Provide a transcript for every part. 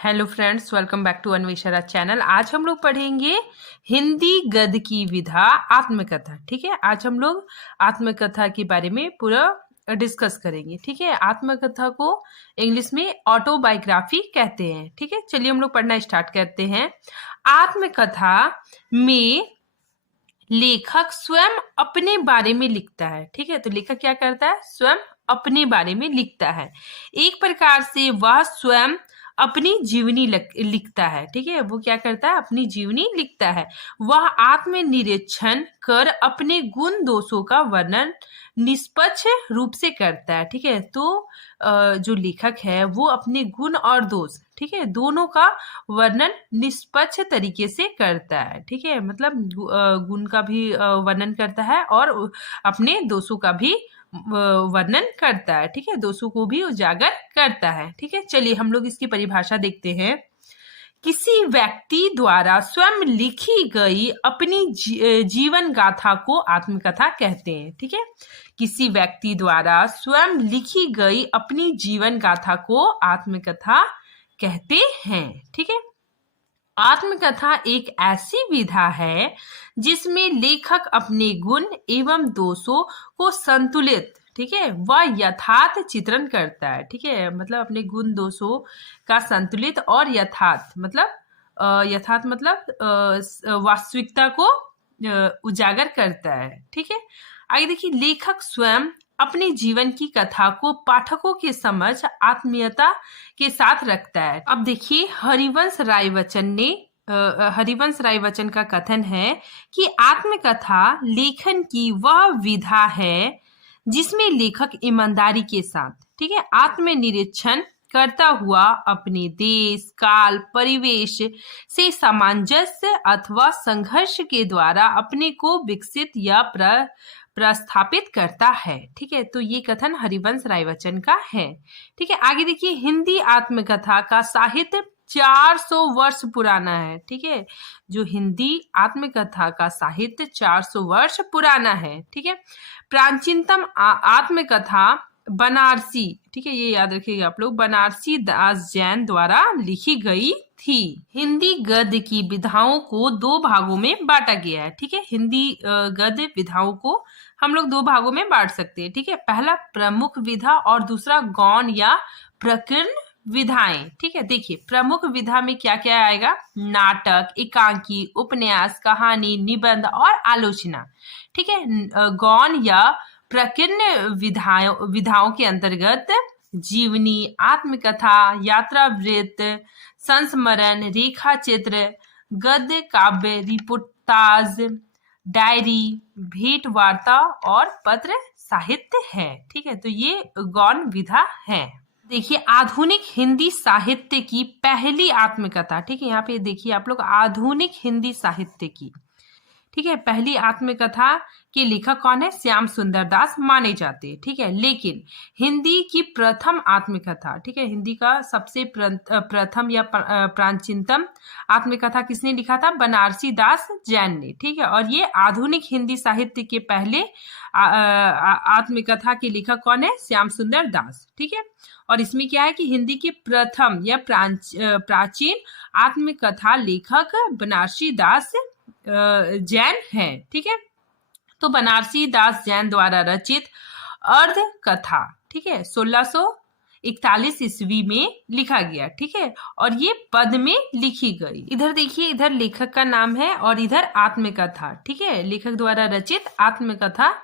Hello friends, welcome back to Anvesha channel. आज हम लोग पढ़ेंगे हिंदी गद्य की विधा आत्मकथा। ठीक है, आज हम लोग आत्मकथा के बारे में पूरा डिस्कस करेंगे। ठीक है, आत्मकथा को इंग्लिश में ऑटोबायोग्राफी कहते हैं। ठीक है, चलिए हम लोग पढ़ना स्टार्ट करते हैं। आत्मकथा में लेखक स्वयं अपने बारे में लिखता है। ठीक है, तो लेखक क्या करता है? स्वयं अपने बारे में लिखता है। एक प्रकार से वह स्वयं अपनी जीवनी लिखता है। ठीक है, वो क्या करता है? अपनी जीवनी लिखता है। वह आत्मनिरीक्षण कर अपने गुण दोषों का वर्णन निष्पक्ष रूप से करता है। ठीक है, तो जो लेखक है वो अपने गुण और दोष, ठीक है, दोनों का वर्णन निष्पक्ष तरीके से करता है। ठीक है, मतलब गुण का भी वर्णन करता है और अपने दोषों का भी वर्णन करता है। ठीक है, दोषों को भी उजागर करता है। ठीक है, चलिए हम लोग इसकी परिभाषा देखते हैं। किसी व्यक्ति द्वारा स्वयं लिखी गई अपनी जीवन गाथा को आत्मकथा कहते हैं। ठीक है, किसी व्यक्ति द्वारा स्वयं लिखी गई अपनी जीवन गाथा को आत्मकथा कहते हैं। ठीक है, आत्मकथा एक ऐसी विधा है जिसमें लेखक अपने गुण एवं दोषों को संतुलित, ठीक है, वह यथार्थ चित्रण करता है। ठीक है, मतलब अपने गुण दोषों का संतुलित और यथार्थ मतलब वास्तविकता को उजागर करता है। ठीक है, आगे देखिए, लेखक स्वयं अपने जीवन की कथा को पाठकों के समझ आत्मीयता के साथ रखता है। अब देखिए, हरिवंश राय बच्चन का कथन है कि आत्मकथा लेखन की वह विधा है जिसमें लेखक ईमानदारी के साथ, ठीक है, आत्मनिरीक्षण करता हुआ अपने देश, काल, परिवेश से सामंजस्य अथवा संघर्ष के द्वारा अपने को विकसित या प्रस्थापित करता है। ठीक है, तो ये कथन हरिवंश राय बच्चन का है। ठीक है, आगे देखिए, हिंदी आत्मकथा का साहित्य 400 वर्ष पुराना है। ठीक है, जो हिंदी आत्मकथा का साहित्य 400 वर्ष पुराना है। ठीक है, प्राचीनतम आत्मकथा बनारसी, ठीक है, ये याद रखिएगा आप लोग, बनारसी दास जैन द्वारा लिखी गई थी। हिंदी गद्य की विधाओं को दो भागों में बांटा गया है। ठीक है, हिंदी गद्य विधाओं को हम लोग दो भागों में बांट सकते हैं। ठीक है, पहला प्रमुख विधा और दूसरा गौण या प्रकीर्ण विधाएं। ठीक है, देखिए प्रमुख विधा में क्या क्या आएगा? नाटक, एकांकी, उपन्यास, कहानी, निबंध और आलोचना। ठीक है, गौण या प्रकीर्ण विधाओं के अंतर्गत जीवनी, आत्मकथा, यात्रा वृत्त, संस्मरण, रेखा चित्र, गद्य काव्य, रिपोर्टाज, डायरी, भेंट वार्ता और पत्र साहित्य है। ठीक है, तो ये गौण विधा है। देखिए, आधुनिक हिंदी साहित्य की पहली आत्मकथा, ठीक है, यहाँ पे देखिए आप लोग, आधुनिक हिंदी साहित्य की, ठीक है, पहली आत्मकथा के लेखक कौन है? श्याम सुंदर दास माने जाते हैं। ठीक है, लेकिन हिंदी की प्रथम आत्मकथा, ठीक है, हिंदी का सबसे प्रथम या प्राचीनतम आत्मकथा किसने लिखा था? बनारसी दास जैन ने। ठीक है, और ये आधुनिक हिंदी साहित्य के पहले आत्मकथा के लेखक कौन है? श्याम सुंदर दास। ठीक है, और इसमें क्या है कि हिंदी की प्रथम या प्राचीन आत्मकथा लेखक बनारसी दास जैन है। ठीक है, तो बनारसी दास जैन द्वारा रचित अर्ध कथा, ठीक है, 1641 ईस्वी में लिखा गया। ठीक है, और ये पद में लिखी गई। इधर देखिए, इधर लेखक का नाम है और इधर आत्मकथा। ठीक है, लेखक द्वारा रचित आत्मकथा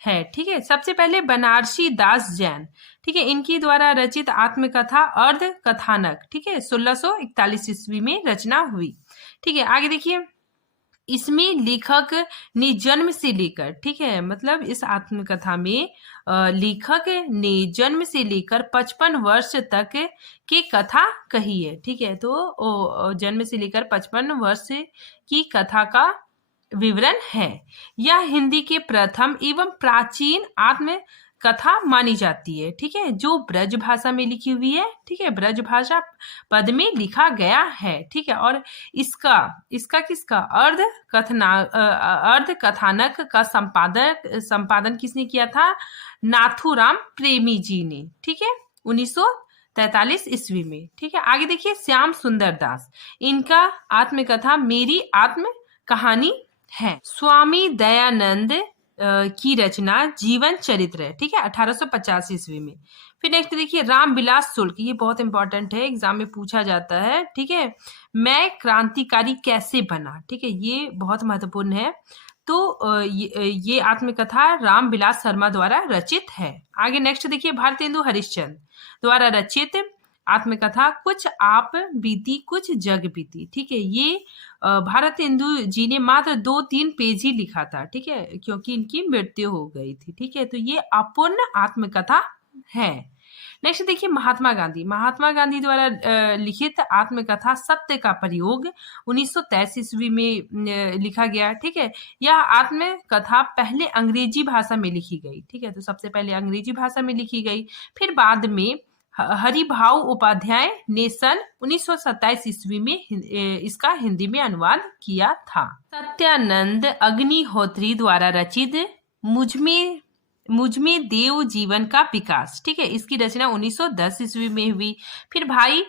है। ठीक है, सबसे पहले बनारसी दास जैन, ठीक है, इनकी द्वारा रचित आत्मकथा अर्ध कथानक, ठीक है, 1641 ईस्वी में रचना हुई। ठीक है, आगे देखिए, इसमें लेखक ने जन्म से लेकर, ठीक है, मतलब इस आत्मकथा में लेखक ने जन्म से लेकर 55 वर्ष तक की कथा कही है। ठीक है, तो जन्म से लेकर 55 वर्ष की कथा का विवरण है। यह हिंदी के प्रथम एवं प्राचीन आत्म कथा मानी जाती है। ठीक है, जो ब्रज भाषा में लिखी हुई है। ठीक है, ब्रज भाषा पद में लिखा गया है। ठीक है, और इसका किसका अर्ध कथानक का संपादन किसने किया था? नाथूराम प्रेमी जी ने। ठीक है, 1943 ईस्वी में। ठीक है, आगे देखिए श्याम सुंदर दास, इनका आत्मकथा मेरी आत्म कहानी है। स्वामी दयानंद की रचना जीवन चरित्र है। ठीक है, 1850 ईस्वी में। फिर नेक्स्ट देखिए रामविलास शुक्ल, ये बहुत इंपॉर्टेंट है, एग्जाम में पूछा जाता है। ठीक है, मैं क्रांतिकारी कैसे बना। ठीक है, ये बहुत महत्वपूर्ण है। तो ये आत्मकथा रामविलास शर्मा द्वारा रचित है। आगे नेक्स्ट देखिए भारतेंदु हरिश्चंद्र द्वारा रचित आत्मकथा कुछ आप बीती कुछ जग बीती। ठीक है, ये भारतेंदु जी ने मात्र 2-3 पेज ही लिखा था। ठीक है, क्योंकि इनकी मृत्यु हो गई थी। ठीक है, तो ये अपूर्ण आत्मकथा है। नेक्स्ट देखिए महात्मा गांधी द्वारा लिखित आत्मकथा सत्य का प्रयोग 1923 ईस्वी में लिखा गया। ठीक है, यह आत्मकथा पहले अंग्रेजी भाषा में लिखी गई। ठीक है, तो सबसे पहले अंग्रेजी भाषा में लिखी गई, फिर बाद में हरिभाऊ उपाध्याय ने सन 1927 ईस्वी में इसका हिंदी में अनुवाद किया था। सत्यानंद अग्निहोत्री द्वारा रचित मुझमें देव जीवन का विकास। ठीक है, इसकी रचना 1910 ईस्वी में हुई। फिर भाई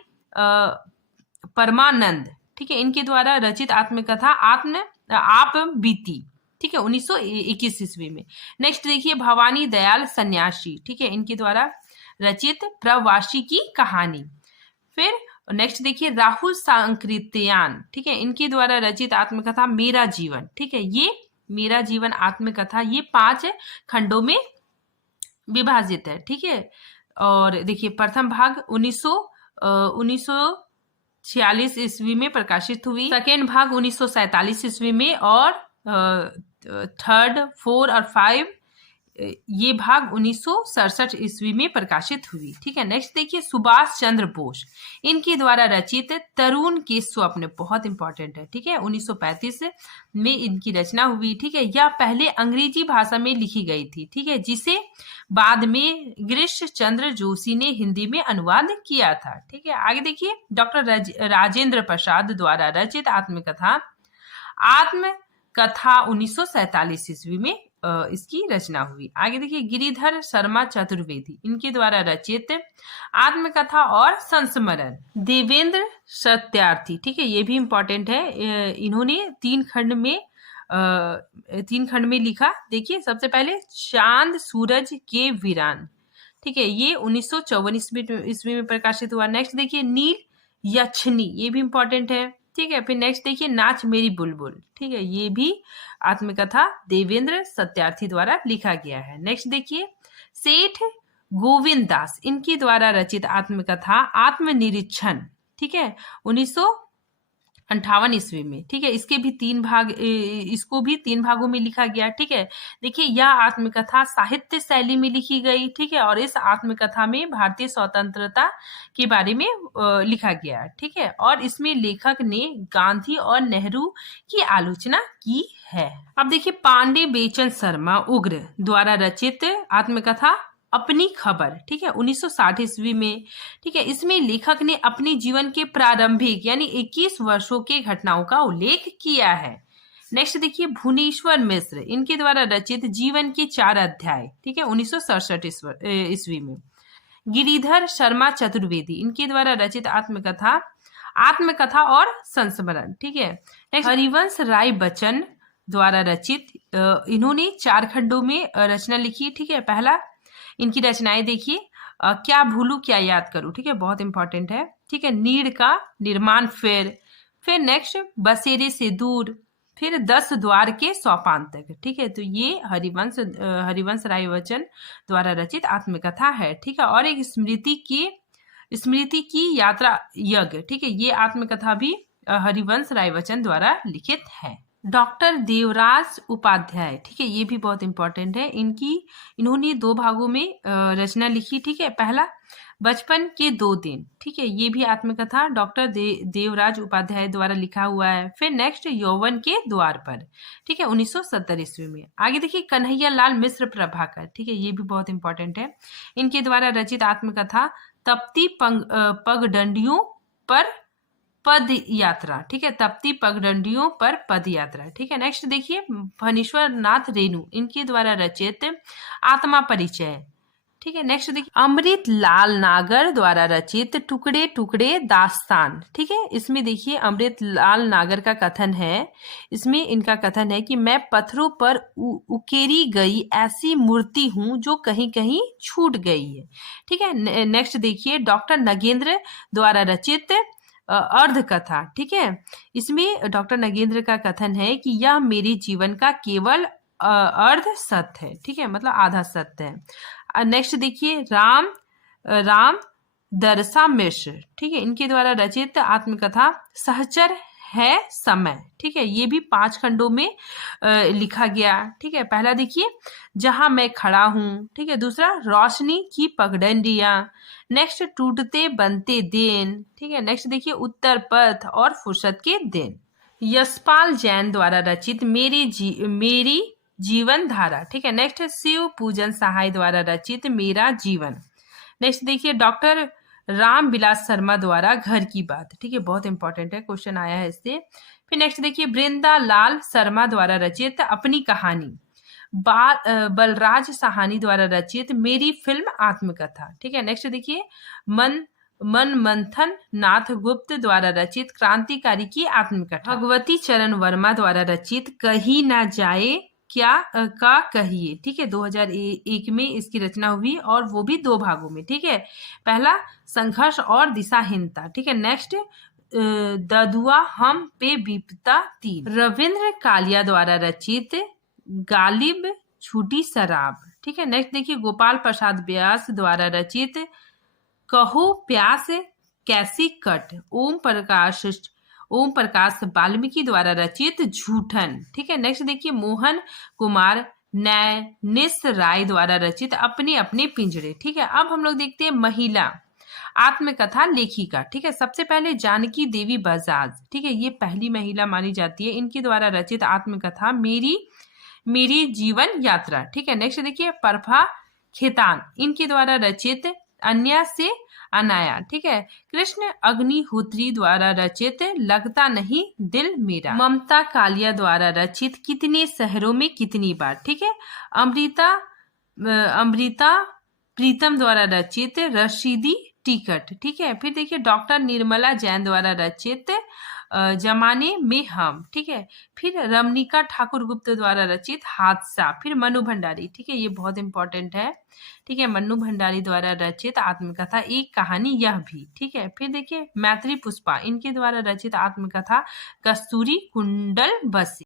परमानंद, ठीक है, इनके द्वारा रचित आत्मकथा आप बीती। ठीक है, 1921 ईस्वी में। नेक्स्ट देखिए भवानी दयाल सन्यासी, ठीक है, इनके द्वारा रचित प्रवासी की कहानी। फिर नेक्स्ट देखिए राहुल सांकृत्यायन, ठीक है, इनके द्वारा रचित आत्मकथा मेरा जीवन। ठीक है, ये मेरा जीवन आत्मकथा ये 5 खंडों में विभाजित है। ठीक है, और देखिए प्रथम भाग 1946 ईस्वी में प्रकाशित हुई, सेकेंड भाग 1947 ईस्वी में, और थर्ड, 4 और 5 ये भाग 1967 ईस्वी में प्रकाशित हुई। ठीक है, नेक्स्ट देखिए सुभाष चंद्र बोस, इनके द्वारा रचित तरुण के स्वप्न, बहुत इंपॉर्टेंट है। ठीक है, 1935 में इनकी रचना हुई। ठीक है, यह पहले अंग्रेजी भाषा में लिखी गई थी। ठीक है, जिसे बाद में गिरीश चंद्र जोशी ने हिंदी में अनुवाद किया था। ठीक है, आगे देखिए डॉक्टर राजेंद्र प्रसाद द्वारा रचित आत्मकथा 1947 ईस्वी में इसकी रचना हुई। आगे देखिए गिरिधर शर्मा चतुर्वेदी, इनके द्वारा रचित आत्मकथा और संस्मरण देवेंद्र सत्यार्थी। ठीक है, ये भी इंपॉर्टेंट है, इन्होंने 3 खंड में लिखा। देखिए सबसे पहले चांद सूरज के वीरान, ठीक है, ये 1954 ईस्वी में प्रकाशित हुआ। नेक्स्ट देखिए नील यक्षिणी, ये भी इंपॉर्टेंट है। ठीक है, फिर नेक्स्ट देखिए नाच मेरी बुलबुल, ठीक है, ये भी आत्मकथा देवेंद्र सत्यार्थी द्वारा लिखा गया है। नेक्स्ट देखिए सेठ गोविंद दास, इनके द्वारा रचित आत्मकथा आत्मनिरीक्षण, ठीक है, 1958 ईस्वी में। ठीक है, इसको भी 3 भागों में लिखा गया। ठीक है, देखिए यह आत्मकथा साहित्य शैली में लिखी गई। ठीक है, और इस आत्मकथा में भारतीय स्वतंत्रता के बारे में लिखा गया। ठीक है, और इसमें लेखक ने गांधी और नेहरू की आलोचना की है। अब देखिए पांडे बेचन शर्मा उग्र द्वारा रचित आत्मकथा अपनी खबर, ठीक है, 1960 ईस्वी में। ठीक है, इसमें लेखक ने अपने जीवन के प्रारंभिक यानी 21 वर्षों के घटनाओं का उल्लेख किया है। नेक्स्ट देखिए भुवनेश्वर मिश्र, इनके द्वारा रचित जीवन के 4 अध्याय, ठीक है, 1967 ईस्वी में। गिरिधर शर्मा चतुर्वेदी, इनके द्वारा रचित आत्मकथा और संस्मरण। ठीक है, नेक्स्ट हरिवंश राय बच्चन द्वारा रचित, इन्होंने 4 खंडों में रचना लिखी। ठीक है, पहला इनकी रचनाएं देखिए क्या भूलूं क्या याद करूं, ठीक है, बहुत इंपॉर्टेंट है। ठीक है, नीड़ का निर्माण, फिर नेक्स्ट बसेरे से दूर, फिर 10 द्वार के सोपान तक। ठीक है, तो ये हरिवंश राय बच्चन द्वारा रचित आत्मकथा है। ठीक है, और एक स्मृति की यात्रा यज्ञ, ठीक है, ये आत्मकथा भी हरिवंश राय बच्चन द्वारा लिखित है। डॉक्टर देवराज उपाध्याय, ठीक है, ये भी बहुत इंपॉर्टेंट है। इन्होंने 2 भागों में रचना लिखी। ठीक है, पहला बचपन के 2 दिन, ठीक है, ये भी आत्मकथा डॉक्टर देवराज उपाध्याय द्वारा लिखा हुआ है। फिर नेक्स्ट यौवन के द्वार पर, ठीक है, 1970 ईस्वी में। आगे देखिए कन्हैया लाल मिश्र प्रभाकर, ठीक है, ये भी बहुत इंपॉर्टेंट है। इनके द्वारा रचित आत्मकथा तपती पगडंडियों पर पद यात्रा, ठीक है, तपती पगडंडियों पर पद यात्रा। ठीक है, नेक्स्ट देखिए फणीश्वर नाथ रेणु, इनके द्वारा रचित आत्मा परिचय, ठीक है। नेक्स्ट देखिए अमृत लाल नागर द्वारा रचित टुकड़े टुकड़े दास्तान। ठीक है, इसमें देखिए अमृत लाल नागर का कथन है, इसमें इनका कथन है कि मैं पत्थरों पर उकेरी गई ऐसी मूर्ति हूं जो कहीं कहीं छूट गई है। ठीक है। नेक्स्ट देखिए डॉक्टर नगेंद्र द्वारा रचित अर्ध कथा। ठीक है, इसमें डॉक्टर नगेंद्र का कथन है कि यह मेरे जीवन का केवल अर्ध सत्य है। ठीक है, मतलब आधा सत्य है। नेक्स्ट देखिए राम दरसा मिश्र। ठीक है, इनके द्वारा रचित आत्मकथा सहचर है समय। ठीक है, ये भी 5 खंडों में लिखा गया। ठीक है, पहला देखिए जहां मैं खड़ा हूं। ठीक है, दूसरा रोशनी की पगडंडियां। नेक्स्ट टूटते बनते दिन। ठीक है, नेक्स्ट देखिए उत्तर पथ और फुर्सत के दिन। यशपाल जैन द्वारा रचित मेरी जीवन धारा। ठीक है, नेक्स्ट शिव पूजन सहाय द्वारा रचित मेरा जीवन। नेक्स्ट देखिए डॉक्टर राम विलास शर्मा द्वारा घर की बात। ठीक है, बहुत इंपॉर्टेंट है, क्वेश्चन आया है इससे। फिर नेक्स्ट देखिए वृंदा लाल शर्मा द्वारा रचित अपनी कहानी। बलराज साहनी द्वारा रचित मेरी फिल्म आत्मकथा। ठीक है, नेक्स्ट देखिए मनमंथन नाथ गुप्त द्वारा रचित क्रांतिकारी की आत्मकथा। भगवती चरण वर्मा द्वारा रचित कहीं ना जाए क्या का कहिए। ठीक है, 2001 में इसकी रचना हुई और वो भी 2 भागों में। ठीक है, पहला संघर्ष और दिशाहीनता। ठीक है, नेक्स्ट ददुआ हम पे बीपता तीर। रविंद्र कालिया द्वारा रचित गालिब छूटी शराब। ठीक है, नेक्स्ट देखिए गोपाल प्रसाद व्यास द्वारा रचित कहो प्यास कैसी कट। ओम प्रकाश वाल्मीकि द्वारा रचित झूठन। ठीक है, नेक्स्ट देखिए मोहन कुमार नैनिस राय द्वारा रचित अपने अपने पिंजरे। ठीक है, अब हम लोग देखते हैं महिला आत्मकथा लेखिका। ठीक है, सबसे पहले जानकी देवी बजाज। ठीक है, ये पहली महिला मानी जाती है, इनके द्वारा रचित आत्मकथा मेरी जीवन यात्रा। ठीक है, नेक्स्ट देखिए परफा खेतान, इनके द्वारा रचित अन्या से अनाया। ठीक है, कृष्ण अग्निहोत्री द्वारा रचित लगता नहीं दिल मेरा। ममता कालिया द्वारा रचित कितने शहरों में कितनी बार। ठीक है, अमृता प्रीतम द्वारा रचित रशीदी टिकट। ठीक है, फिर देखिए डॉक्टर निर्मला जैन द्वारा रचित जमाने में हम। ठीक है, फिर रमनिका ठाकुर गुप्त द्वारा रचित हादसा। फिर मनु भंडारी। ठीक है, ये बहुत इंपॉर्टेंट है। ठीक है, मनु भंडारी द्वारा रचित आत्मकथा एक कहानी यह भी। ठीक है, फिर देखिए मैत्री पुष्पा, इनके द्वारा रचित आत्मकथा कस्तूरी कुंडल बसी।